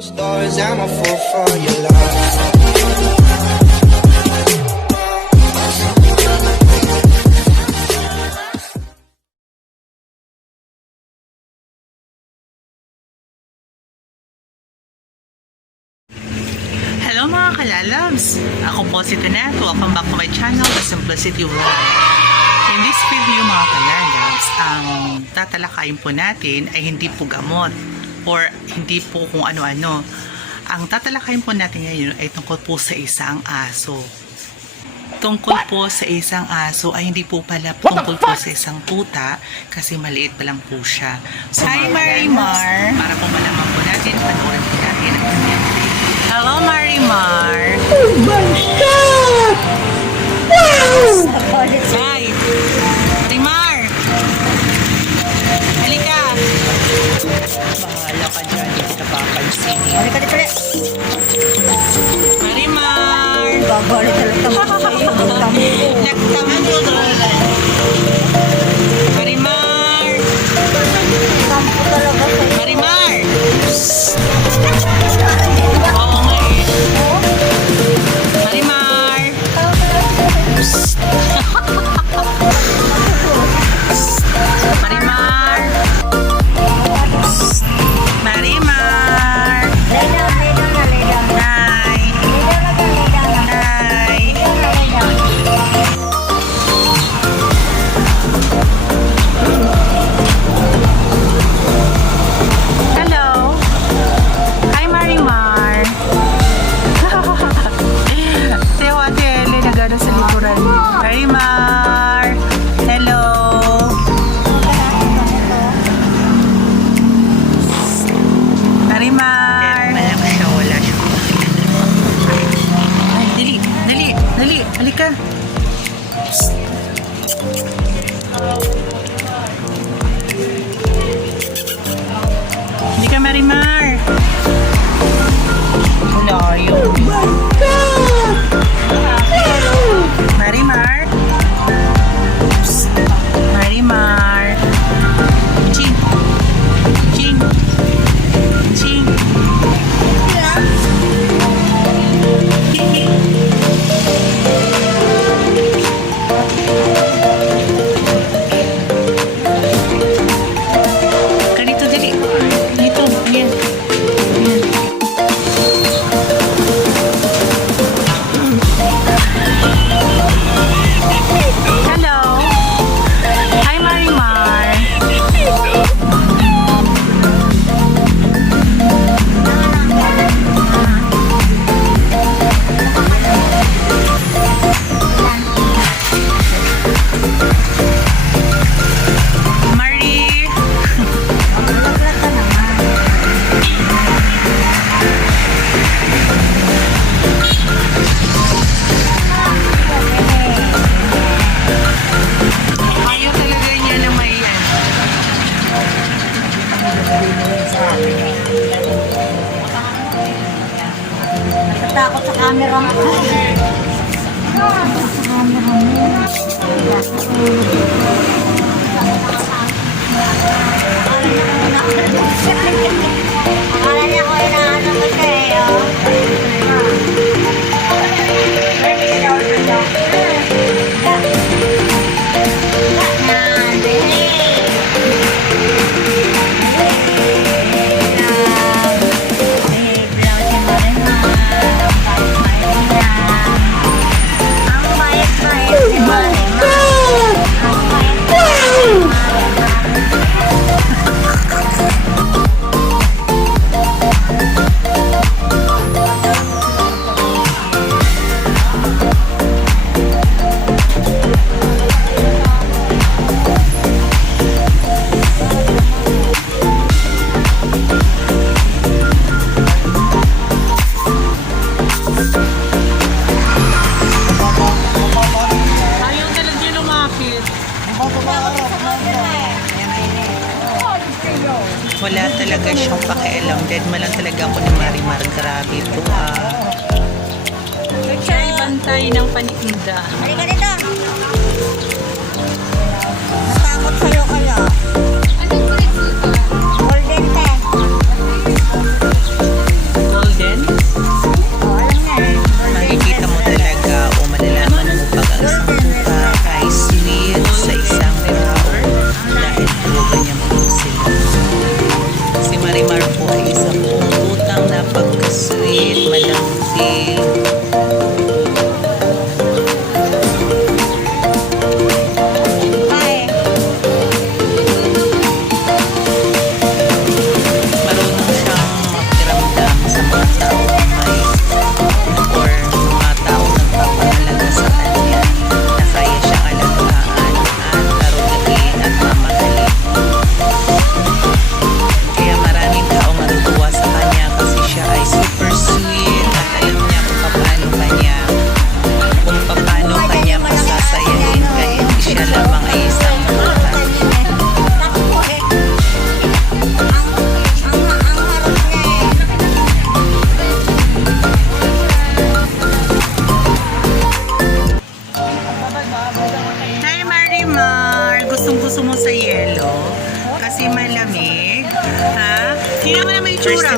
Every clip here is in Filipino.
Stars, I'm a fool for your love. Hello mga kalalabs! Ako po si Tanet. Welcome back to my channel, The Simplicity Vlog. In this video mga kalalabs, ang tatalakayin po natin ay hindi po gamot or hindi po kung ano-ano. Ang tatalakayin po natin ngayon ay tungkol po sa isang aso. Tungkol po sa isang aso ay hindi po pala tungkol po sa isang tuta kasi maliit pa lang po siya. So, hi Marimar! Para po malaman po natin, panoorin po natin ang community. Hello Marimar! Oh my God! Wow! Hi! Marimar! Halika! Bahala ka dyan, hindi kita papansin. Halika dito ulit. Marimar! Babalik talaga Nagtampo doon. Marimar! Tampo talaga sa'yo. Marimar! Oo nga eh. Marimar! Marimar! Marimar! Lay down na, lay down. Hi! Lay down na. Hi! Lay down. Hello! Hi, Marimar! Tiyo, Ate Ele, nagano sa likuran. Marimar! Hello! Marimar! Malak siya, wala siya. Ay, dali, dali, dali, halika. Hindi ka Marimar. Wala yun. Marimar. Marimar. Ching. Ching. Ching. Ganito dali. Dito. Ayan. Ayan. Hello. Hi, Marimar. Mari. Maglaglag ka naman. Ayaw talaga niya na may yan. Natatakot sa camera mo. Sa camera mo. Akala niya ko inaano mo siya eh, oh. Ayaw talaga niya lumapit. Wala talaga siyang pakialam. Dead man lang talaga ako ni Marimar. Grabe ito Siya ay bantay ng paninda. Halika dito. Natakot sa'yo kaya. Golden te.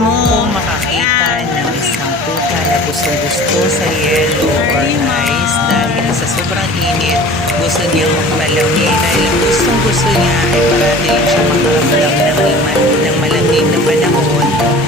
mo makakita ng isang puta na gustong-gusto sa yelo or ice dahil sa sobrang init, gusto niyang magmalamig dahil ang gustong-gusto niya ay parati lang siya makaramdam ng malamig na panahon